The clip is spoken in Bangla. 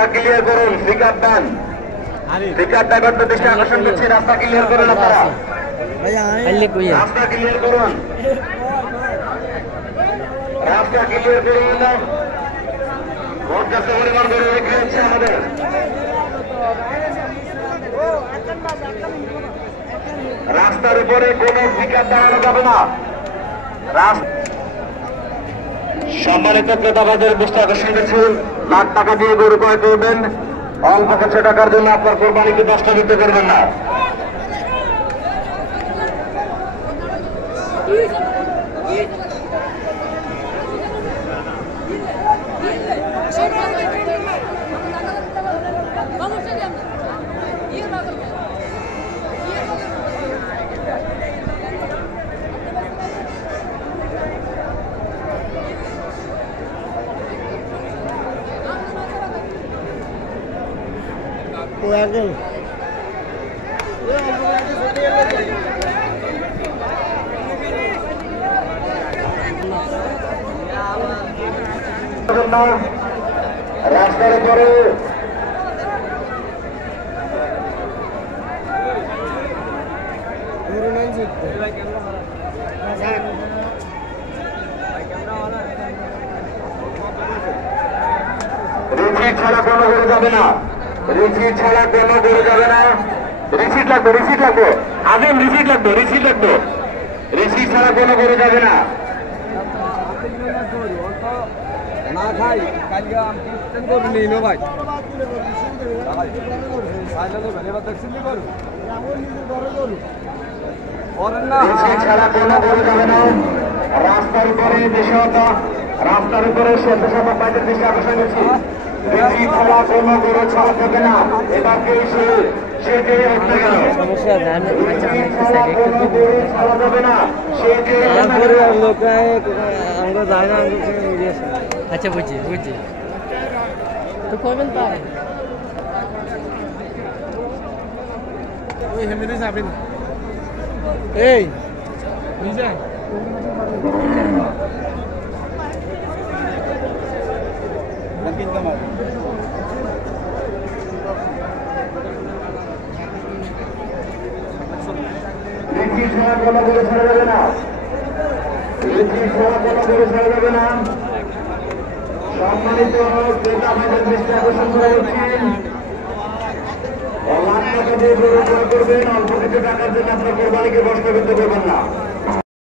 রাস্তা ক্লিয়ার করুন, পিকআপ ভ্যান পিকআপ ড্রাইভারদের দৃষ্টি আকর্ষণ করছি, রাস্তা ক্লিয়ার করুন আপনারা, রাস্তা ক্লিয়ার করুন, রাস্তা ক্লিয়ার করুন। পর্যাপ্ত পরিমাণ করে রেখে হচ্ছে আমাদের রাস্তার উপরে কোনো পিকআপ দাঁড়ানো যাবে না। সম্মানিত ক্রেতাবাদের দৃষ্টি আকর্ষণ করছি, লাখ টাকা দিয়ে গরু ক্রয় করবেন, অল্প কিছু টাকার জন্য আপনার কোরবানিকে নষ্ট দিতে পারবেন না। রাস্তার উপরে রিসিট ছাড়া কোনো গরু যাবে না, রিসিট ছাড়া কোনো গরু যাবে না। রিসিট লাগবে, রিসিট লাগবে, আদিম রিসিট লাগবে, রিসিট লাগবে, রিসিট ছাড়া কোনো গরু যাবে না। না খাই কালকে আমি করবো নিল ভাই রাস্তার উপরে দেশীয়তা, রাস্তার উপরে স্বেচ্ছাসেবক বাইরের দৃষ্টি আকর্ষণ করছি, রিসিট ছাড়া কোনো গরু ছাড়া থাকে না। এবার কে সে যে উঠতে গেল, ছাড়া যাবে না, সে যে আচ্ছা বুঝছি বুঝছি তো করবেন তো ওই হেমে যাবেন এই নিজে রিসিট ছাড়া কোনো গরু ছাড়া যাবে না, রিসিট ছাড়া কোনো গরু ছাড়া যাবে না। সম্মানিত ক্রেতা ভাইদের দৃষ্টি আকর্ষণ করা হচ্ছে, লাখ টাকা দিয়ে গরু ক্রয় করবেন, অল্প কিছু টাকার জন্য আপনার কোরবানিকে নষ্ট করতে পারবেন না।